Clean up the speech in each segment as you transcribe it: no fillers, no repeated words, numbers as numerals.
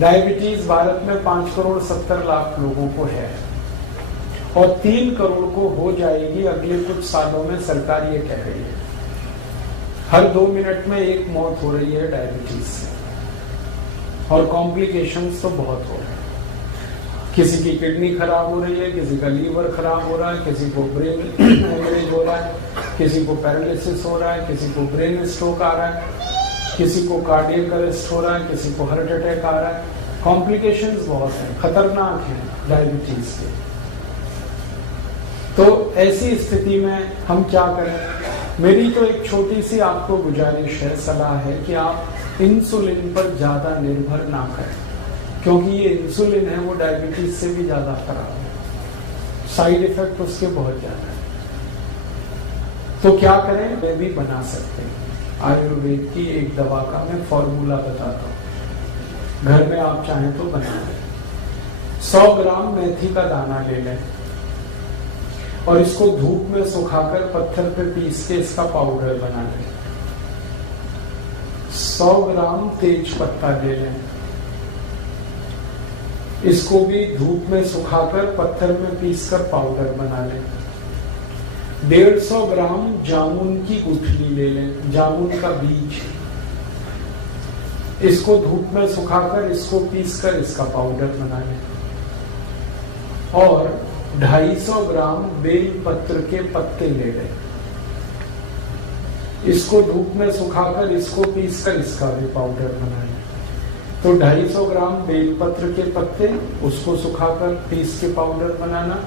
Diabetes Bharat में 5,70,00,000 लोगों को है और 3 करोड़ को हो जाएगी अगले कुछ सालों में, सरकार ये कह रही है। हर 2 मिनट में एक मौत हो रही है डायबिटीज से और कॉम्प्लिकेशंस तो बहुत हो रहे हैं। किसी की किडनी खराब हो रही है, किसी का लीवर खराब हो रहा है, किसी को ब्रेन हेमरेज हो रहा है, किसी को पैरालिसिस हो रहा है, किसी को ब्रेन स्ट्रोक आ रहा है, किसी को कार्डियक अरेस्ट हो रहा है, किसी को हार्ट अटैक आ रहा है। कॉम्प्लिकेशंस बहुत हैं, खतरनाक हैं डायबिटीज के। तो ऐसी स्थिति में हम क्या करें? मेरी तो एक छोटी सी आपको गुजारिश है, सलाह है कि आप इंसुलिन पर ज्यादा निर्भर ना करें, क्योंकि ये इंसुलिन है वो डायबिटीज से भी ज्यादा खराब है, साइड इफेक्ट उसके बहुत ज्यादा है। तो क्या करें? वे भी बना सकते हैं। आयुर्वेद की एक दवा का मैं फॉर्मूला बताता हूँ, घर में आप चाहें तो बना लें। 100 ग्राम मेथी का दाना ले लें और इसको धूप में सुखाकर पत्थर पे पीस के इसका पाउडर बना लें। 100 ग्राम तेज पत्ता ले लें, इसको भी धूप में सुखाकर पत्थर में पीसकर पाउडर बना लें। 150 ग्राम जामुन की गुठली ले लें, जामुन का बीज, इसको धूप में सुखाकर इसको पीसकर इसका पाउडर बना लें। और 250 ग्राम बेल पत्र के पत्ते ले लें, इसको धूप में सुखाकर इसको पीसकर इसका भी पाउडर बना लें। तो 250 ग्राम बेलपत्र के पत्ते, उसको सुखाकर पीस के पाउडर बनाना।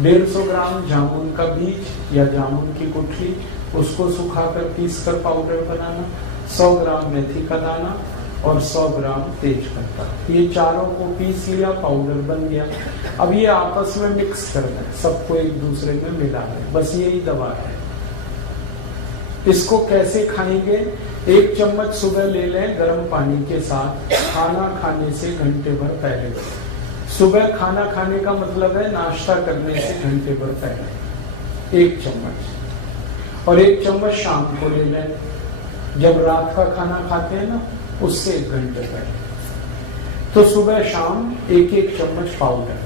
150 ग्राम जामुन का बीज या जामुन की गुठली, उसको सुखाकर पीस कर पाउडर बनाना। 100 ग्राम मेथी का दाना और 100 ग्राम तेज पत्ता, ये चारों को पीस लिया, पाउडर बन गया। अब ये आपस में मिक्स कर दें, सबको एक दूसरे में मिला दें, बस यही दवा है। इसको कैसे खाएंगे? 1 चम्मच सुबह ले लें गर्म पानी के साथ, खाना खाने से घंटे भर पहले। सुबह खाना खाने का मतलब है नाश्ता करने से घंटे भर पहले 1 चम्मच। और 1 चम्मच शाम को ले लें, जब रात का खाना खाते हैं ना, उससे 1 घंटे पहले। तो सुबह शाम 1-1 चम्मच पाउडर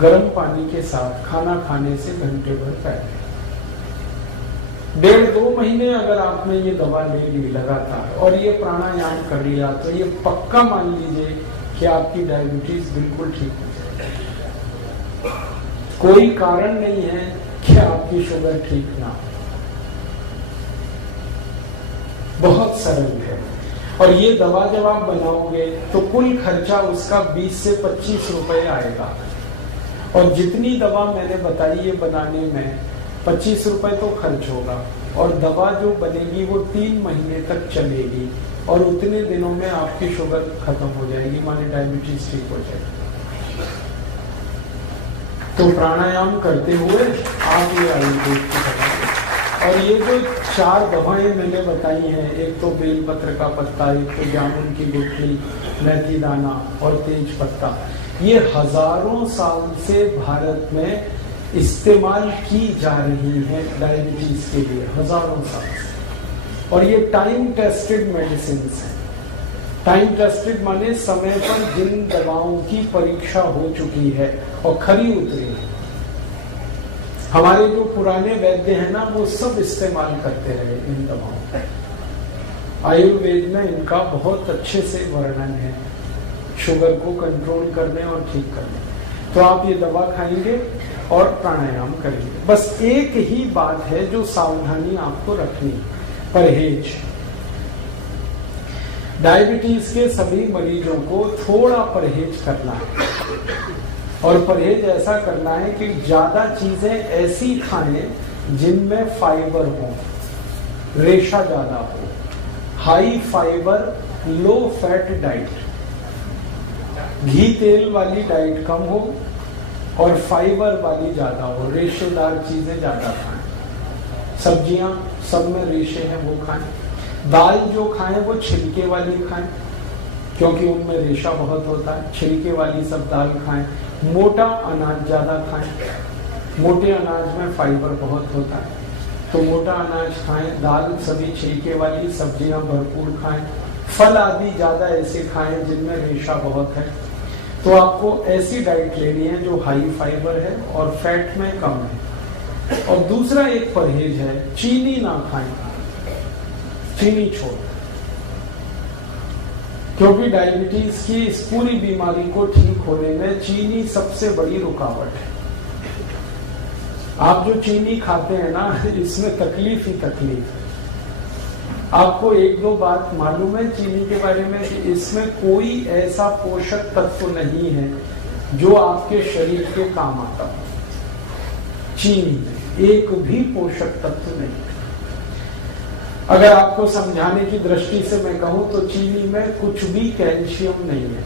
गर्म पानी के साथ खाना खाने से घंटे भर पहले। 1.5-2 महीने अगर आपने ये दवा ले ली लगातार और ये प्राणायाम कर लिया, तो ये पक्का मान लीजिए कि आपकी डायबिटीज बिल्कुल ठीक हो जाएगी। कोई कारण नहीं है कि आपकी शुगर ठीक ना हो, बहुत सरल है। और ये दवा जब आप बनाओगे तो कुल खर्चा उसका 20 से 25 रुपए आएगा। और जितनी दवा मैंने बताई ये बनाने में 25 रुपए तो खर्च होगा, और दवा जो बनेगी वो 3 महीने तक चलेगी, और उतने दिनों में आपकी शुगर खत्म हो जाएगी, माने डायबिटीज ठीक हो जाएगी। तो प्राणायाम करते हुए आप ये आयुर्वेद की दवा, और ये जो 4 दवाएं मैंने बताई हैं, एक तो बेलपत्र का पत्ता, एक तो जामुन की गुठली, मेथी दाना और तेज पत्ता, ये हजारों साल से भारत में इस्तेमाल की जा रही है डायबिटीज के लिए, हजारों साल से। और ये टाइम टेस्टेड मेडिसिन है। टाइम टेस्टेड माने समय पर जिन दवाओं की परीक्षा हो चुकी है और खरी उतरी है। हमारे जो पुराने वैद्य हैं ना, वो सब इस्तेमाल करते रहे इन दवाओं का। आयुर्वेद में इनका बहुत अच्छे से वर्णन है, शुगर को कंट्रोल करने और ठीक करने। तो आप ये दवा खाएंगे और प्राणायाम करेंगे। बस एक ही बात है जो सावधानी आपको रखनी, परहेज। डायबिटीज के सभी मरीजों को थोड़ा परहेज करना है, और परहेज ऐसा करना है कि ज्यादा चीजें ऐसी खाएं जिनमें फाइबर हो, रेशा ज्यादा हो, high fibre low fat diet, घी तेल वाली डाइट कम हो और फाइबर वाली ज्यादा हो, रेशेदार चीजें ज्यादा खाएं। सब्जियां सब में रेशे हैं वो खाएं। दाल जो खाएं वो छिलके वाली खाएं, क्योंकि उनमें रेशा बहुत होता है, छिलके वाली सब दाल खाएं। मोटा अनाज ज्यादा खाएं, मोटे अनाज में फाइबर बहुत होता है, तो मोटा अनाज खाएं। दाल सभी छिलके वाली, सब्जियां भरपूर खाएं। फल आदि ज्यादा ऐसे खाएं जिनमें रेशा बहुत है। तो आपको ऐसी डाइट लेनी है जो हाई फाइबर है और फैट में कम है। और दूसरा एक परहेज है, चीनी ना खाएं, चीनी छोड़, क्योंकि डायबिटीज की इस पूरी बीमारी को ठीक होने में चीनी सबसे बड़ी रुकावट है। आप जो चीनी खाते हैं ना, इसमें तकलीफ ही तकलीफ है। आपको एक दो बात मालूम है चीनी के बारे में कि इसमें कोई ऐसा पोषक तत्व नहीं है जो आपके शरीर के काम आता हो। चीनी में एक भी पोषक तत्व नहीं। अगर आपको समझाने की दृष्टि से मैं कहूं तो चीनी में कुछ भी कैल्शियम नहीं है,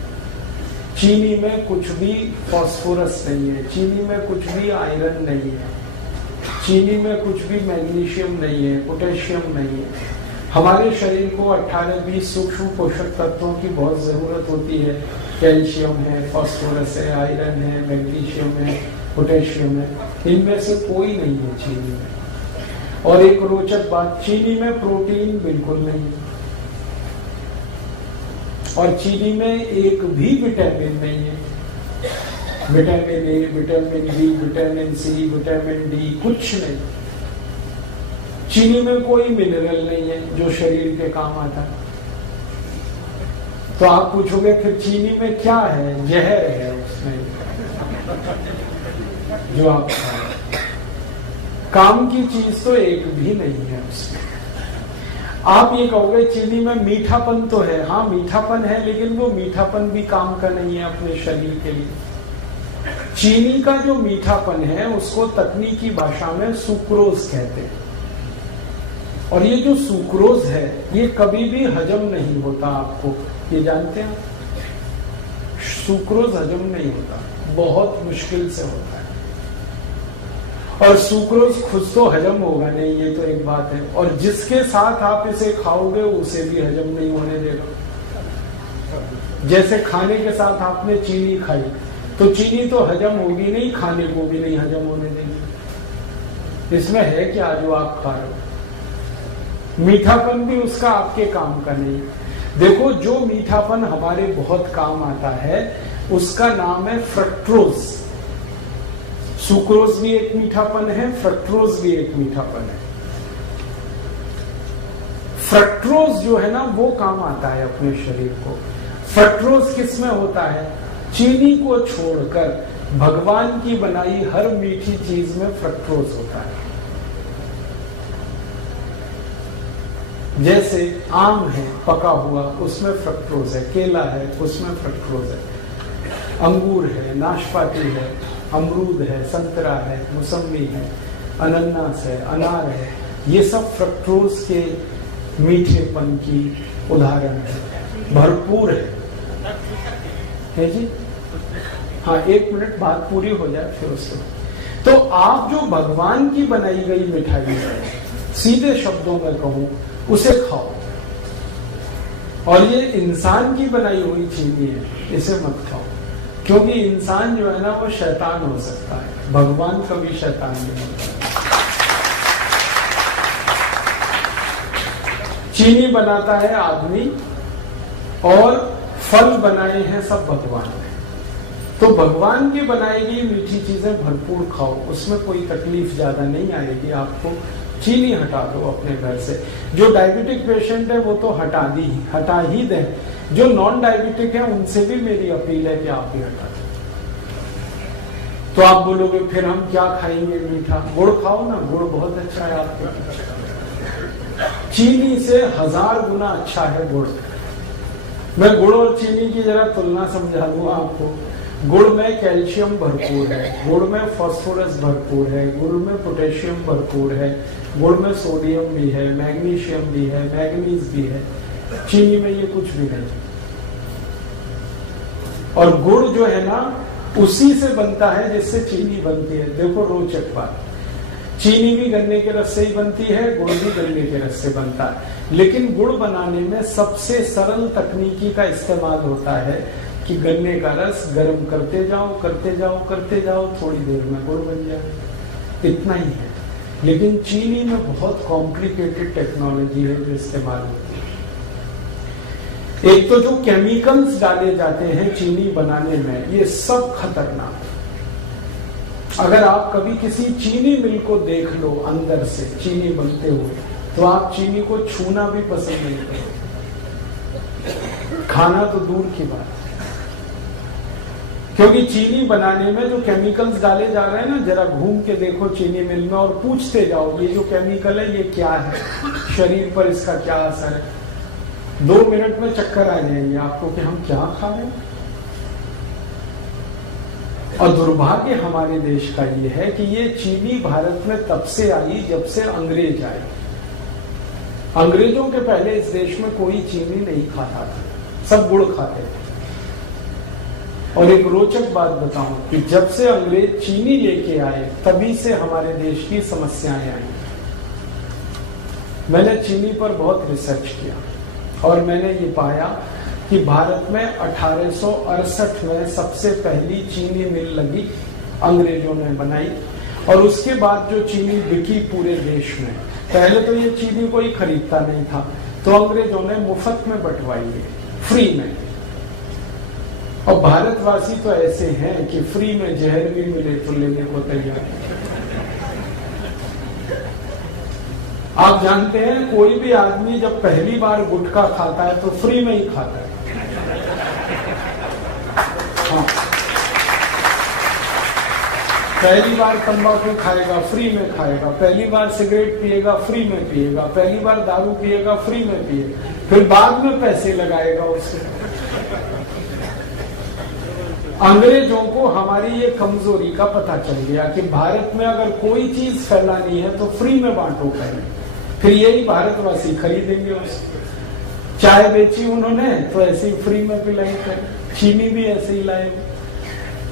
चीनी में कुछ भी फास्फोरस नहीं है, चीनी में कुछ भी आयरन नहीं है, चीनी में कुछ भी मैग्नीशियम नहीं है, पोटेशियम नहीं है। हमारे शरीर को 18-20 सूक्ष्म पोषक तत्वों की बहुत जरूरत होती है। कैल्शियम है, फास्फोरस है, आयरन है, मैग्नीशियम है, पोटेशियम है, इनमें से कोई नहीं है चीनी में। और एक रोचक बात, चीनी में प्रोटीन बिल्कुल नहीं है और चीनी में एक भी विटामिन नहीं है। Vitamin A, vitamin B, vitamin C, vitamin D, कुछ नहीं। चीनी में कोई मिनरल नहीं है जो शरीर के काम आता है। तो आप पूछोगे फिर चीनी में क्या है? जहर है उसमें जो आप खाएं। काम की चीज तो एक भी नहीं है उसमें। आप ये कहोगे चीनी में मीठापन तो है, हाँ मीठापन है, लेकिन वो मीठापन भी काम का नहीं है अपने शरीर के लिए। चीनी का जो मीठापन है उसको तकनीकी भाषा में सुक्रोज कहते हैं। और ये जो सुक्रोज है ये कभी भी हजम नहीं होता, आपको ये जानते हैं? सुक्रोज हजम नहीं होता, बहुत मुश्किल से होता है। और सुक्रोज खुद तो हजम होगा नहीं, ये तो एक बात है, और जिसके साथ आप इसे खाओगे उसे भी हजम नहीं होने देगा। जैसे खाने के साथ आपने चीनी खाई तो चीनी तो हजम होगी नहीं, खाने को भी नहीं हजम होने देगी। इसमें है क्या जो आप खा रहे हो? मीठापन भी उसका आपके काम का नहीं। देखो, जो मीठापन हमारे बहुत काम आता है उसका नाम है फ्रक्टोज। सुक्रोज भी एक मीठापन है, फ्रक्टोज भी एक मीठापन है। फ्रक्टोज जो है ना वो काम आता है अपने शरीर को। फ्रक्टोज किस में होता है? चीनी को छोड़कर भगवान की बनाई हर मीठी चीज में फ्रक्टोज होता है। जैसे आम है पका हुआ, उसमें फ्रक्टोज है, केला है उसमें फ्रक्टोज है, अंगूर है, नाशपाती है, अमरूद है, संतरा है, मौसमी है, अनानास है, अनार है, ये सब फ्रक्टोज के मीठेपन की उदाहरण है, भरपूर है जी। हाँ, 1 मिनट बात पूरी हो जाए फिर उसको। तो आप जो भगवान की बनाई गई मिठाई है, सीधे शब्दों में कहूं, उसे खाओ। और ये इंसान की बनाई हुई चीनी है, इसे मत खाओ, क्योंकि इंसान जो है ना वो शैतान हो सकता है, भगवान कभी शैतान नहीं होता। चीनी बनाता है आदमी और फल बनाए हैं सब भगवान ने। तो भगवान की बनाई गई मीठी चीजें भरपूर खाओ, उसमें कोई तकलीफ ज्यादा नहीं आएगी आपको। चीनी हटा दो अपने घर से। जो डायबिटिक पेशेंट है वो तो हटा ही दें। जो नॉन डायबिटिक है उनसे भी मेरी अपील है कि आप भी हटा दें। तो आप बोलोगे फिर हम क्या खाएंगे मीठा? गुड़ खाओ ना, गुड़ बहुत अच्छा है आपको। चीनी से 1000 गुना अच्छा है गुड़। मैं गुड़ और चीनी की जरा तुलना समझा दूं आपको। गुड़ में कैल्शियम भरपूर है, गुड़ में फास्फोरस भरपूर है, गुड़ में पोटेशियम भरपूर है, गुड़ में सोडियम भी है, मैग्नीशियम भी है, मैग्नीज भी है। चीनी में ये कुछ भी नहीं। और गुड़ जो है ना उसी से बनता है जिससे चीनी बनती है। देखो रोचक बात, चीनी भी गन्ने के रस से ही बनती है, गुड़ भी गन्ने के रस से बनता है। लेकिन गुड़ बनाने में सबसे सरल तकनीकी का इस्तेमाल होता है कि गन्ने का रस गर्म करते जाओ करते जाओ करते जाओ, थोड़ी देर में गुड़ बन जाए, इतना ही है। लेकिन चीनी में बहुत कॉम्प्लिकेटेड टेक्नोलॉजी है जो इस्तेमाल होती है। एक तो जो केमिकल्स डाले जाते हैं चीनी बनाने में, ये सब खतरनाक। अगर आप कभी किसी चीनी मिल को देख लो अंदर से चीनी बनते हुए, तो आप चीनी को छूना भी पसंद नहीं करोगे, खाना तो दूर की बात। क्योंकि चीनी बनाने में जो केमिकल्स डाले जा रहे हैं ना, जरा घूम के देखो चीनी मिल में और पूछते जाओ ये जो केमिकल है ये क्या है, शरीर पर इसका क्या असर है। 2 मिनट में चक्कर आ जाएंगे आपको कि हम क्या खा रहे हैं। और दुर्भाग्य हमारे देश का ये है कि ये चीनी भारत में तब से आई जब से अंग्रेज आए। अंग्रेजों के पहले इस देश में कोई चीनी नहीं खाता था, सब गुड़ खाते थे। और एक रोचक बात बताऊं कि जब से अंग्रेज चीनी लेके आए तभी से हमारे देश की समस्याएं आई। मैंने चीनी पर बहुत रिसर्च किया और मैंने ये पाया कि भारत में 1868 में सबसे पहली चीनी मिल लगी, अंग्रेजों ने बनाई। और उसके बाद जो चीनी बिकी पूरे देश में, पहले तो ये चीनी कोई खरीदता नहीं था, तो अंग्रेजों ने मुफ्त में बंटवाई है, फ्री में। और भारतवासी तो ऐसे हैं कि फ्री में जहर भी मिले तो लेने को तैयार। आप जानते हैं कोई भी आदमी जब पहली बार गुटखा खाता है तो फ्री में ही खाता है। हाँ। पहली बार तंबाकू खाएगा फ्री में खाएगा, पहली बार सिगरेट पिएगा फ्री में पिएगा, पहली बार दारू पिएगा फ्री में पिएगा, फिर बाद में पैसे लगाएगा उससे। अंग्रेजों को हमारी ये कमजोरी का पता चल गया कि भारत में अगर कोई चीज फैलानी है तो फ्री में बांटो पहले, फिर यही भारतवासी खरीदेंगे उसको। चाय बेची उन्होंने तो ऐसे ही फ्री में पिलाई, चीनी भी ऐसे ही लाए।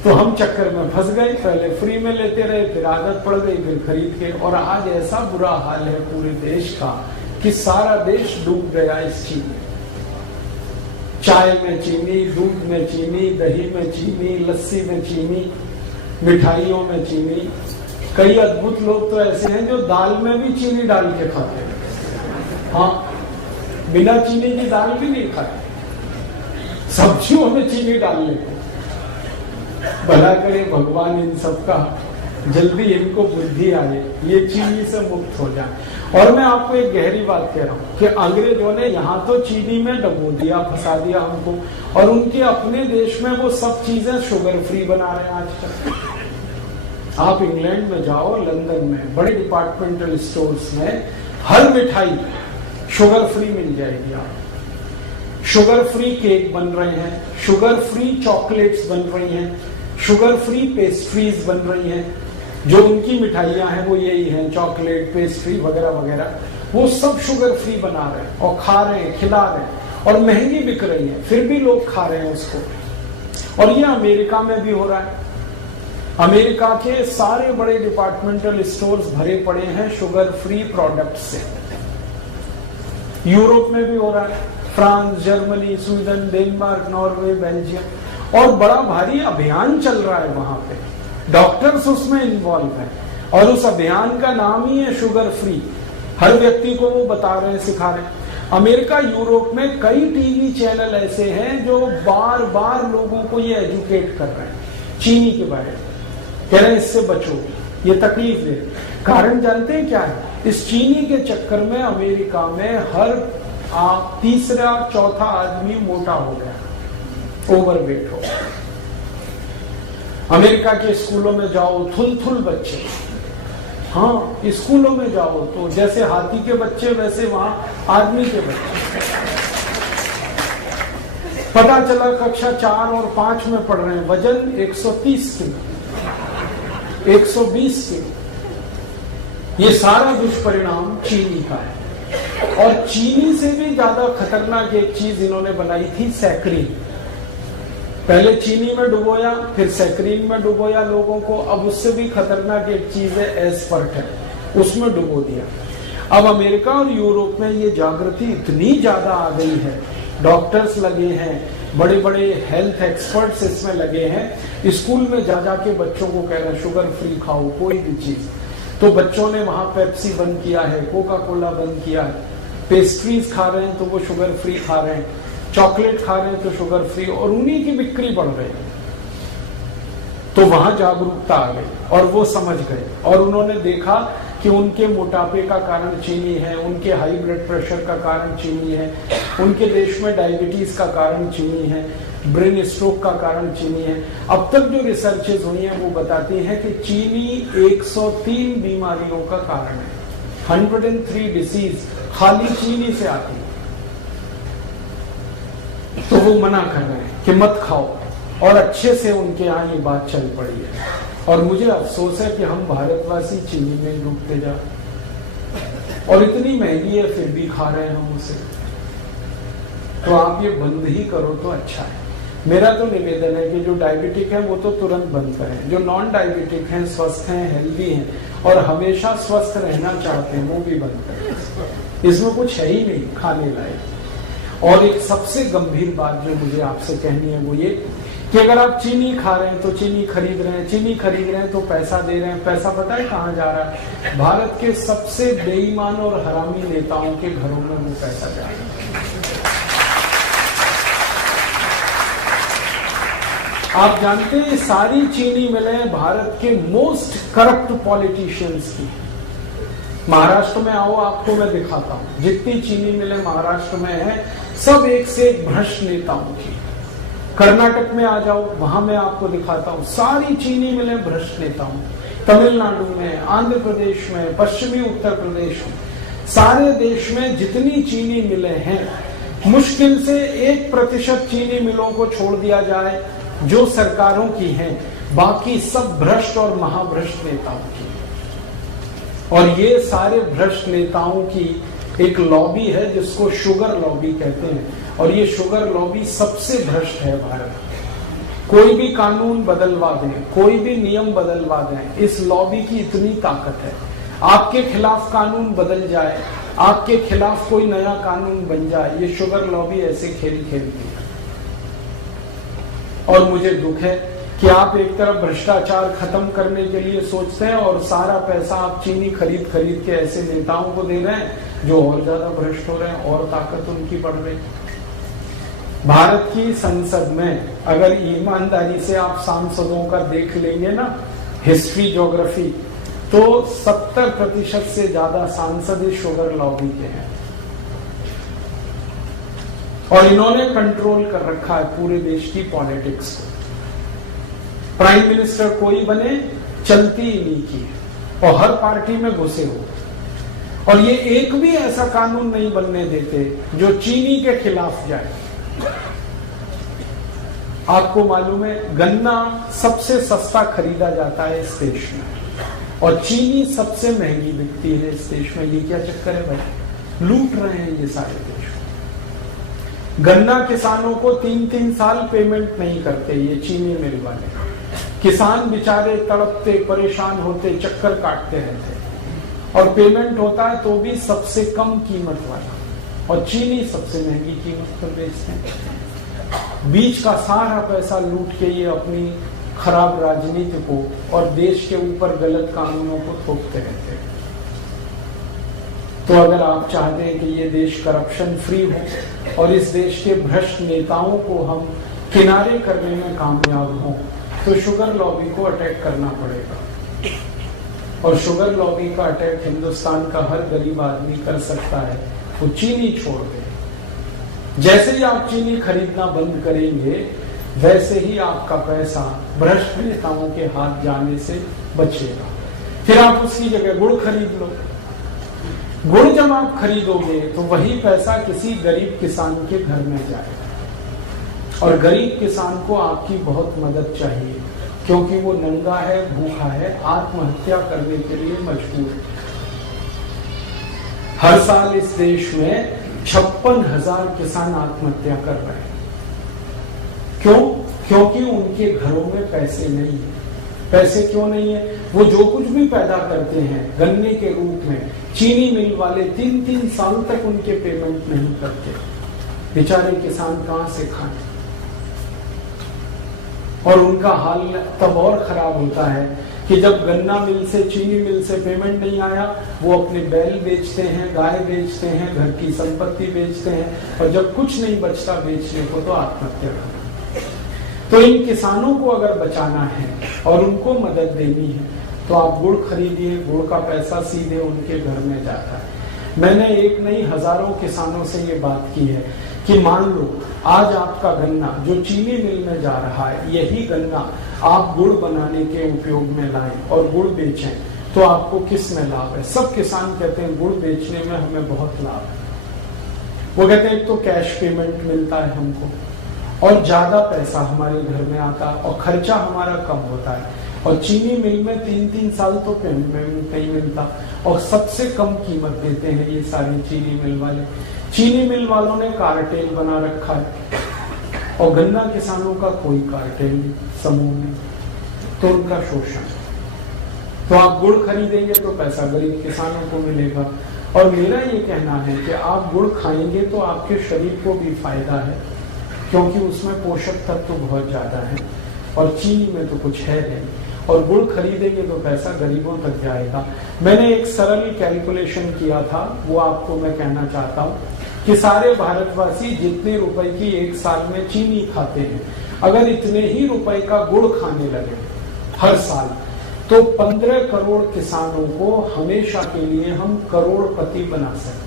तो हम चक्कर में फंस गए, पहले फ्री में लेते रहे, फिर आदत पड़ गई, फिर खरीद के। और आज ऐसा बुरा हाल है पूरे देश का कि सारा देश डूब गया इस चीनी। चाय में चीनी, दूध में चीनी, दही में चीनी, लस्सी में चीनी, मिठाइयों में चीनी। कई अद्भुत लोग तो ऐसे हैं जो दाल में भी चीनी डाल के खाते हैं। हाँ, बिना चीनी की दाल भी नहीं खाते, सब्जियों में चीनी डाल लेते। भला करे भगवान इन सबका जल्दी इनको बुद्धि आए, ये चीनी से मुक्त हो जाए। और मैं आपको एक गहरी बात कह रहा हूं कि अंग्रेजों ने यहाँ तो चीनी में डबो दिया, फंसा दिया हमको, और उनके अपने देश में वो सब चीजें शुगर फ्री बना रहे हैं आजकल। आप इंग्लैंड में जाओ, लंदन में बड़े डिपार्टमेंटल स्टोर्स में हर मिठाई शुगर फ्री मिल जाएगी। आप शुगर फ्री केक बन रहे हैं, शुगर फ्री चॉकलेट्स बन रही हैं, शुगर फ्री पेस्ट्रीज बन रही हैं। जो उनकी मिठाइयां हैं वो यही हैं, चॉकलेट, पेस्ट्री वगैरह वगैरह, वो सब शुगर फ्री बना रहे हैं और खा रहे हैं, खिला रहे हैं, और महंगी बिक रही है, फिर भी लोग खा रहे हैं उसको। और ये अमेरिका में भी हो रहा है। अमेरिका के सारे बड़े डिपार्टमेंटल स्टोर्स भरे पड़े हैं शुगर फ्री प्रोडक्ट से। यूरोप में भी हो रहा है, France, Germany, Sweden, Denmark, Norway, Belgium, और बड़ा भारी अभियान चल रहा है वहां पे। डॉक्टर्स उसमें इन्वॉल्व हैं और उस अभियान का नाम ही है शुगर फ्री। हर व्यक्ति को वो बता रहे हैं, सिखा रहे हैं। अमेरिका, यूरोप में कई टीवी चैनल ऐसे हैं जो बार बार लोगों को ये एजुकेट कर रहे हैं चीनी के बारे में, कह रहे हैं इससे बचो, ये तकलीफ दे। कारण जानते हैं क्या है? इस चीनी के चक्कर में अमेरिका में हर तीसरा चौथा आदमी मोटा हो गया, ओवरवेट हो गया। अमेरिका के स्कूलों में जाओ, थुल बच्चे। हाँ, स्कूलों में जाओ तो जैसे हाथी के बच्चे वैसे वहां आदमी के बच्चे। पता चला कक्षा 4 और 5 में पढ़ रहे हैं, वजन 130 किलो, 120 किलो। ये सारा दुष्परिणाम चीनी का है। और चीनी से भी ज्यादा खतरनाक एक चीज इन्होंने बनाई थी, सैकरीन। पहले चीनी में डुबोया, फिर सैकरीन में डुबोया लोगों को। अब उससे भी खतरनाक एक चीज है एस्पर्टेम, उसमें डुबो दिया। अब अमेरिका और यूरोप में ये जागृति इतनी ज्यादा आ गई है, डॉक्टर्स लगे हैं, बड़े बड़े हेल्थ एक्सपर्ट्स इसमें लगे हैं। स्कूल में जा जाके बच्चों को कह रहे हैं शुगर फ्री खाओ कोई भी चीज। तो बच्चों ने वहां पेप्सी बंद किया है, कोका कोला बंद किया है, पेस्ट्रीज खा रहे हैं तो वो शुगर फ्री खा रहे हैं। चॉकलेट खा रहे हैं तो शुगर फ्री, और उन्हीं की बिक्री बढ़ रही है। तो वहां जागरूकता आ गई और वो समझ गए, और उन्होंने देखा कि उनके मोटापे का कारण चीनी है, उनके हाई ब्लड प्रेशर का कारण चीनी है, उनके देश में डायबिटीज का कारण चीनी है, ब्रेन स्ट्रोक का कारण चीनी है। अब तक जो रिसर्चेज हुई हैं वो बताती हैं कि चीनी 103 बीमारियों का कारण है। 103 डिसीज खाली चीनी से आती है। तो वो मना कर रहे हैं कि मत खाओ, और अच्छे से उनके यहाँ ये बात चल पड़ी है। और मुझे अफसोस है कि हम भारतवासी चीनी में डूबते जा, और इतनी महंगी है फिर भी खा रहे हैं हम उसे। तो आप ये बंद ही करो तो अच्छा है। मेरा तो निवेदन है कि जो डायबिटिक है वो तो तुरंत बंद करें, जो नॉन डायबिटिक हैं, स्वस्थ हैं, हेल्दी हैं और हमेशा स्वस्थ रहना चाहते हैं, वो भी बंद करें। इसमें कुछ है ही नहीं खाने लायक। और एक सबसे गंभीर बात जो मुझे आपसे कहनी है वो ये कि अगर आप चीनी खा रहे हैं तो चीनी खरीद रहे हैं, चीनी खरीद रहे हैं तो पैसा दे रहे हैं। पैसा पता है कहाँ जा रहा है? भारत के सबसे बेईमान और हरामी नेताओं के घरों में वो पैसा जा रहा है। आप जानते हैं सारी चीनी मिलें भारत के मोस्ट करप्ट पॉलिटिशियंस की। महाराष्ट्र में आओ, आपको मैं दिखाता हूं, जितनी चीनी मिलें महाराष्ट्र में है सब एक से एक भ्रष्ट नेताओं की। कर्नाटक में आ जाओ, वहां मैं आपको दिखाता हूं सारी चीनी मिलें भ्रष्ट नेताओं। तमिलनाडु में, आंध्र प्रदेश में, पश्चिमी उत्तर प्रदेश में, सारे देश में जितनी चीनी मिलें हैं, मुश्किल से 1% चीनी मिलों को छोड़ दिया जाए जो सरकारों की हैं, बाकी सब भ्रष्ट और महाभ्रष्ट नेताओं की। और ये सारे भ्रष्ट नेताओं की एक लॉबी है जिसको शुगर लॉबी कहते हैं, और ये शुगर लॉबी सबसे भ्रष्ट है भारत। कोई भी कानून बदलवा दें, कोई भी नियम बदलवा दें, इस लॉबी की इतनी ताकत है। आपके खिलाफ कानून बदल जाए, आपके खिलाफ कोई नया कानून बन जाए, ये शुगर लॉबी ऐसे खेल खेलती है। और मुझे दुख है कि आप एक तरफ भ्रष्टाचार खत्म करने के लिए सोचते हैं और सारा पैसा आप चीनी खरीद खरीद के ऐसे नेताओं को दे रहे हैं जो और ज्यादा भ्रष्ट हो रहे हैं और ताकत उनकी बढ़ रही। भारत की संसद में अगर ईमानदारी से आप सांसदों का देख लेंगे ना हिस्ट्री ज्योग्राफी, तो 70% से ज्यादा सांसद इस शुगर लॉबी के हैं। और इन्होंने कंट्रोल कर रखा है पूरे देश की पॉलिटिक्स को। प्राइम मिनिस्टर कोई बने, चलती इन्हीं की है, और हर पार्टी में घुसे हो। और ये एक भी ऐसा कानून नहीं बनने देते जो चीनी के खिलाफ जाए। आपको मालूम है गन्ना सबसे सस्ता खरीदा जाता है इस देश में, और चीनी सबसे महंगी बिकती है इस देश में। ये क्या चक्कर है भाई? लूट रहे हैं ये सारे देश। गन्ना किसानों को 3-3 साल पेमेंट नहीं करते ये चीनी मिल वाले। किसान बेचारे तड़पते, परेशान होते, चक्कर काटते रहते, और पेमेंट होता है तो भी सबसे कम कीमत वाला, और चीनी सबसे महंगी कीमत पर बेचते हैं। बीच का सारा पैसा लूट के ये अपनी खराब राजनीति को और देश के ऊपर गलत कानूनों को थोपते रहते हैं। तो अगर आप चाहते हैं कि ये देश करप्शन फ्री हो और इस देश के भ्रष्ट नेताओं को हम किनारे करने में कामयाब हों, तो शुगर लॉबी को अटैक करना पड़ेगा। और शुगर लॉबी का अटैक हिंदुस्तान का हर गरीब आदमी कर सकता है। वो चीनी छोड़ दे। जैसे ही आप चीनी खरीदना बंद करेंगे, वैसे ही आपका पैसा भ्रष्ट नेताओं के हाथ जाने से बचेगा। फिर आप उसकी जगह गुड़ खरीद लो। गुड़ जब आप खरीदोगे तो वही पैसा किसी गरीब किसान के घर में जाएगा, और गरीब किसान को आपकी बहुत मदद चाहिए, क्योंकि वो नंगा है, भूखा है, आत्महत्या करने के लिए मजबूर है। हर साल इस देश में 56,000 किसान आत्महत्या कर रहे हैं। क्यों? क्योंकि उनके घरों में पैसे नहीं है। पैसे क्यों नहीं है? वो जो कुछ भी पैदा करते हैं गन्ने के रूप में, चीनी मिल वाले 3-3 साल तक उनके पेमेंट नहीं करते। बेचारे किसान कहां से खाएं? और उनका हाल तब और खराब होता है कि जब गन्ना मिल से, चीनी मिल से पेमेंट नहीं आया, वो अपने बैल बेचते हैं, गाय बेचते हैं, घर की संपत्ति बेचते हैं, और जब कुछ नहीं बचता बेचने को तो आत्महत्या करते हैं। तो इन किसानों को अगर बचाना है और उनको मदद देनी है तो आप गुड़ खरीदिए, गुड़ का पैसा सीधे उनके घर में जाता है। मैंने एक नहीं हजारों किसानों से ये बात की है कि मान लो आज आपका गन्ना जो चीनी मिल में जा रहा है, यही गन्ना आप गुड़ बनाने के उपयोग में लाएं और गुड़ बेचें, तो आपको किस में लाभ है? सब किसान कहते हैं गुड़ बेचने में हमें बहुत लाभ है। वो कहते हैं एक तो कैश पेमेंट मिलता है हमको और ज्यादा पैसा हमारे घर में आता है और खर्चा हमारा कम होता है, और चीनी मिल में 3-3 साल तो पेमेंट नहीं मिलता और सबसे कम कीमत देते हैं ये सारी चीनी मिल वाले। चीनी मिल वालों ने कार्टेल बना रखा है और गन्ना किसानों का कोई कार्टेल नहीं, समूह नहीं, तो उनका शोषण। तो आप गुड़ खरीदेंगे तो पैसा गरीब किसानों को मिलेगा। और मेरा ये कहना है कि आप गुड़ खाएंगे तो आपके शरीर को भी फायदा है, क्योंकि उसमें पोषक तत्व तो बहुत ज्यादा है और चीनी में तो कुछ है नहीं, और गुड़ खरीदेंगे तो पैसा गरीबों तक जाएगा। मैंने एक सरल कैलकुलेशन किया था, वो आपको मैं कहना चाहता हूँ कि सारे भारतवासी जितने रुपए की एक साल में चीनी खाते हैं, अगर इतने ही रुपए का गुड़ खाने लगे हर साल, तो 15 करोड़ किसानों को हमेशा के लिए हम करोड़पति बना सकते हैं।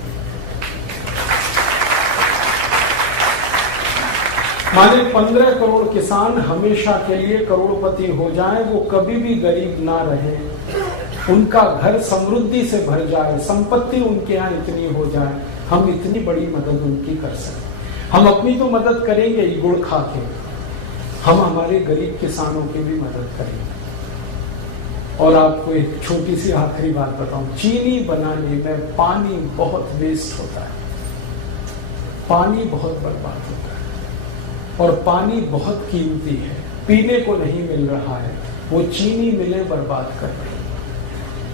माने 15 करोड़ किसान हमेशा के लिए करोड़पति हो जाएं, वो कभी भी गरीब ना रहे, उनका घर समृद्धि से भर जाए, संपत्ति उनके यहाँ इतनी हो जाए, हम इतनी बड़ी मदद उनकी कर सकते। हम अपनी तो मदद करेंगे ही गुड़ खा के, हम हमारे गरीब किसानों की भी मदद करेंगे। और आपको एक छोटी सी आखिरी बात बताऊं, चीनी बनाने में पानी बहुत वेस्ट होता है, पानी बहुत बर्बाद होता है और पानी बहुत कीमती है, पीने को नहीं मिल रहा है, वो चीनी मिलें बर्बाद कर रही है।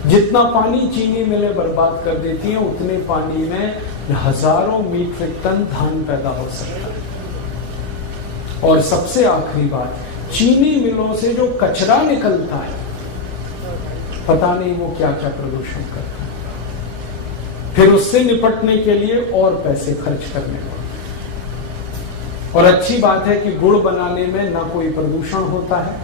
जितना पानी चीनी मिलें बर्बाद कर देती हैं, उतने पानी में हजारों मीट्रिक टन धान पैदा हो सकता है। और सबसे आखिरी बात, चीनी मिलों से जो कचरा निकलता है, पता नहीं वो क्या क्या प्रदूषण करता है, फिर उससे निपटने के लिए और पैसे खर्च करने पड़ते। और अच्छी बात है कि गुड़ बनाने में ना कोई प्रदूषण होता है,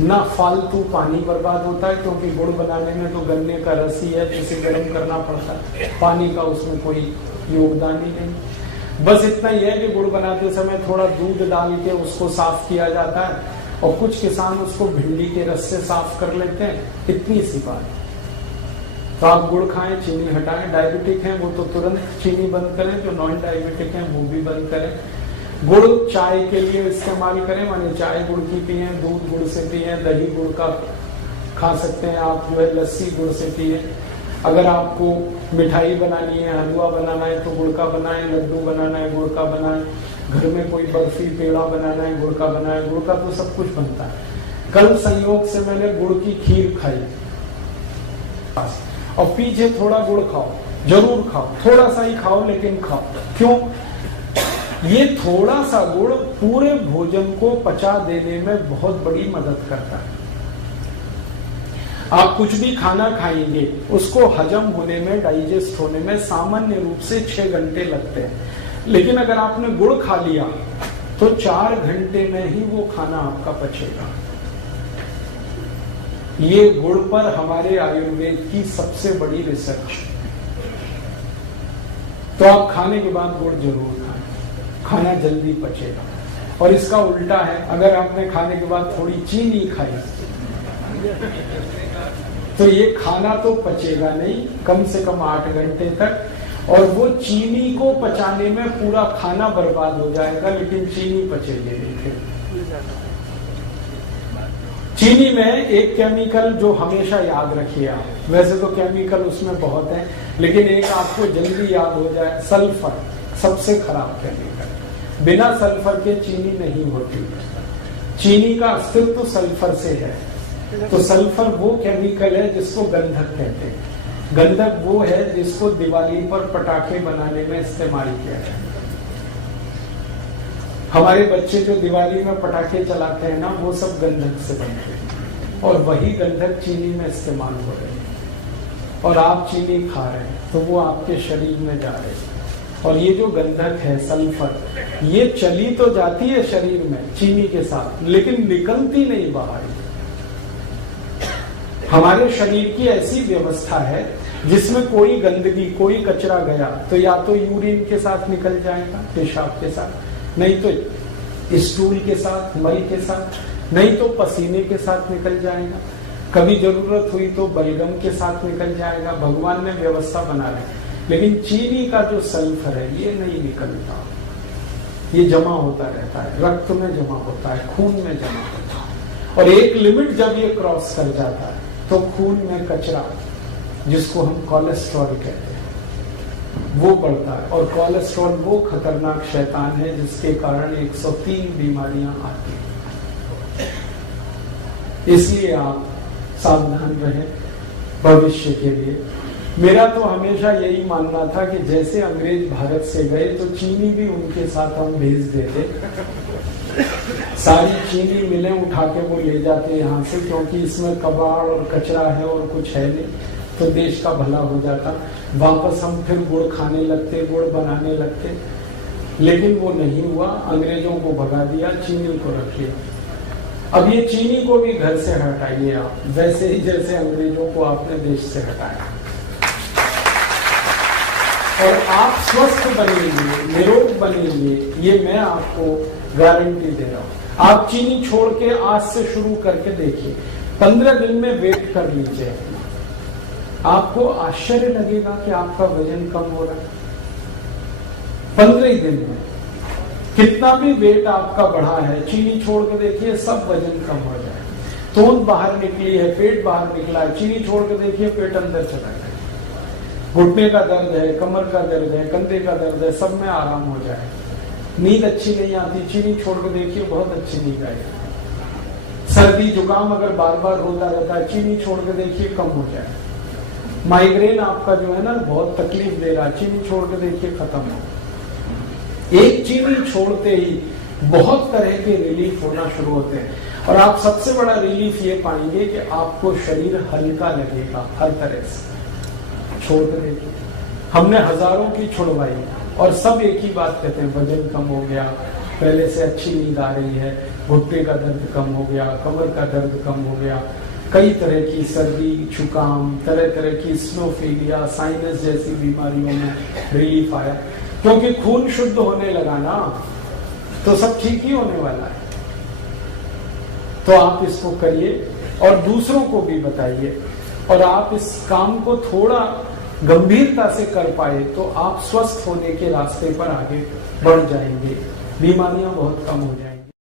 ना फालतू पानी बर्बाद होता है, क्योंकि गुड़ बनाने में तो गन्ने का रस ही है जिसे गर्म करना पड़ता है, पानी का उसमें कोई योगदान ही नहीं। बस इतना ही है कि गुड़ बनाते समय थोड़ा दूध डाल के उसको साफ किया जाता है और कुछ किसान उसको भिंडी के रस से साफ कर लेते हैं, इतनी सी बात। तो आप गुड़ खाएं, चीनी हटाएं। डायबिटिक हैं वो तो तुरंत चीनी बंद करें, जो नॉन डायबिटिक हैं वो भी बंद करें। गुड़ चाय के लिए इस्तेमाल करें, माने चाय गुड़ की पिए, दूध गुड़ से पिए, दही गुड़ का खा सकते हैं आप, जो है लस्सी गुड़ से पिए। अगर आपको मिठाई बनानी है, हलवा बनाना है तो गुड़ का बनाएं, लड्डू बनाना है गुड़ का बनाएं, घर में कोई बर्फी पेड़ा बनाना है गुड़ का बनाएं, गुड़ का तो सब कुछ बनता है। कल संयोग से मैंने गुड़ की खीर खाई, और पीछे थोड़ा गुड़ खाओ, जरूर खाओ, थोड़ा सा ही खाओ लेकिन खाओ। क्यों? ये थोड़ा सा गुड़ पूरे भोजन को पचा देने में बहुत बड़ी मदद करता है। आप कुछ भी खाना खाएंगे, उसको हजम होने में, डाइजेस्ट होने में सामान्य रूप से 6 घंटे लगते हैं, लेकिन अगर आपने गुड़ खा लिया तो 4 घंटे में ही वो खाना आपका पचेगा। ये गुड़ पर हमारे आयुर्वेद की सबसे बड़ी रिसर्च। तो आप खाने के बाद गुड़ जरूर खाएं, खाना जल्दी पचेगा। और इसका उल्टा है, अगर आपने खाने के बाद थोड़ी चीनी खाई तो ये खाना तो पचेगा नहीं कम से कम 8 घंटे तक, और वो चीनी को पचाने में पूरा खाना बर्बाद हो जाएगा, लेकिन चीनी पचेगी नहीं। फिर चीनी में एक केमिकल जो हमेशा याद रखिए आप, वैसे तो केमिकल उसमें बहुत है, लेकिन एक आपको जल्दी याद हो जाए, सल्फर सबसे खराब केमिकल। बिना सल्फर के चीनी नहीं होती, चीनी का अस्तित्व सल्फर से है। तो सल्फर वो केमिकल है जिसको गंधक कहते हैं। गंधक वो है जिसको दिवाली पर पटाखे बनाने में इस्तेमाल किया जाए। हमारे बच्चे जो दिवाली में पटाखे चलाते हैं ना, वो सब गंधक से बनते हैं। और वही गंधक चीनी में इस्तेमाल हो रही है और आप चीनी खा रहे हैं तो वो आपके शरीर में जा रही है। और ये जो गंधक है सल्फर, ये चली तो जाती है शरीर में चीनी के साथ, लेकिन निकलती नहीं बाहर। हमारे शरीर की ऐसी व्यवस्था है जिसमें कोई गंदगी, कोई कचरा गया तो या तो यूरिन के साथ निकल जाएगा, पेशाब के साथ, नहीं तो स्टूल के साथ, मल के साथ, नहीं तो पसीने के साथ निकल जाएगा, कभी जरूरत हुई तो बलगम के साथ निकल जाएगा। भगवान ने व्यवस्था बना रखी। लेकिन चीनी का जो सल्फर है ये नहीं निकलता, ये जमा होता रहता है, रक्त में जमा होता है, खून में जमा होता है। और एक लिमिट जब ये क्रॉस कर जाता है तो खून में कचरा, जिसको हम कोलेस्ट्रॉल कहते हैं, वो बढ़ता है। और कोलेस्ट्रॉल वो खतरनाक शैतान है जिसके कारण 103 बीमारियां आती हैं। इसलिए आप सावधान रहें भविष्य के लिए। मेरा तो हमेशा यही मानना था कि जैसे अंग्रेज भारत से गए तो चीनी भी उनके साथ हम भेज देते, सारी चीनी मिलें उठा के वो ले जाते यहाँ से, क्योंकि इसमें कबाड़ और कचरा है और कुछ है नहीं, तो देश का भला हो जाता। वापस हम फिर गुड़ खाने लगते, गुड़ बनाने लगते, लेकिन वो नहीं हुआ। अंग्रेजों को भगा दिया, चीनी को रख लिया। अब ये चीनी को भी घर से हटाइए आप, वैसे ही जैसे अंग्रेजों को आपने देश से हटाया, और आप स्वस्थ बनेंगे, निरोग बनेंगे, ये मैं आपको गारंटी दे रहा हूं। आप चीनी छोड़ के आज से शुरू करके देखिए, 15 दिन में वेट कर लीजिए, आपको आश्चर्य लगेगा कि आपका वजन कम हो रहा है। 15 ही दिन में कितना भी वेट आपका बढ़ा है, चीनी छोड़ के देखिए, सब वजन कम हो जाए। तोंद बाहर निकली है, पेट बाहर निकला है, चीनी छोड़ के देखिए, पेट अंदर चला गया। घुटने का दर्द है, कमर का दर्द है, कंधे का दर्द है, सब में आराम हो जाए। नींद अच्छी नहीं आती, चीनी छोड़ के देखिए, बहुत अच्छी नींद आएगी। सर्दी जुकाम अगर बार बार होता रहता है, चीनी छोड़ के देखिए, कम हो जाए। माइग्रेन आपका जो है ना बहुत तकलीफ दे रहा है, चीनी छोड़ के देखिए, खत्म हो। एक चीनी छोड़ते ही बहुत तरह के रिलीफ होना शुरू होते हैं। और आप सबसे बड़ा रिलीफ ये पाएंगे कि आपको शरीर हल्का लगेगा हर तरह से। छोड़ देखिए, हमने हजारों की छुड़वाई और सब एक ही बात कहते हैं, वजन कम हो गया, पहले से अच्छी नींद आ रही है, घुटने का दर्द कम हो गया, कमर का दर्द कम हो गया, कई तरह की सर्दी जुकाम, तरह तरह की स्नोफीलिया, साइनस जैसी बीमारियों में रिलीफ आया। क्योंकि खून शुद्ध होने लगा ना, तो सब ठीक ही होने वाला है। तो आप इसको करिए और दूसरों को भी बताइए, और आप इस काम को थोड़ा गंभीरता से कर पाए तो आप स्वस्थ होने के रास्ते पर आगे बढ़ जाएंगे, बीमारियां बहुत कम हो जाएंगी।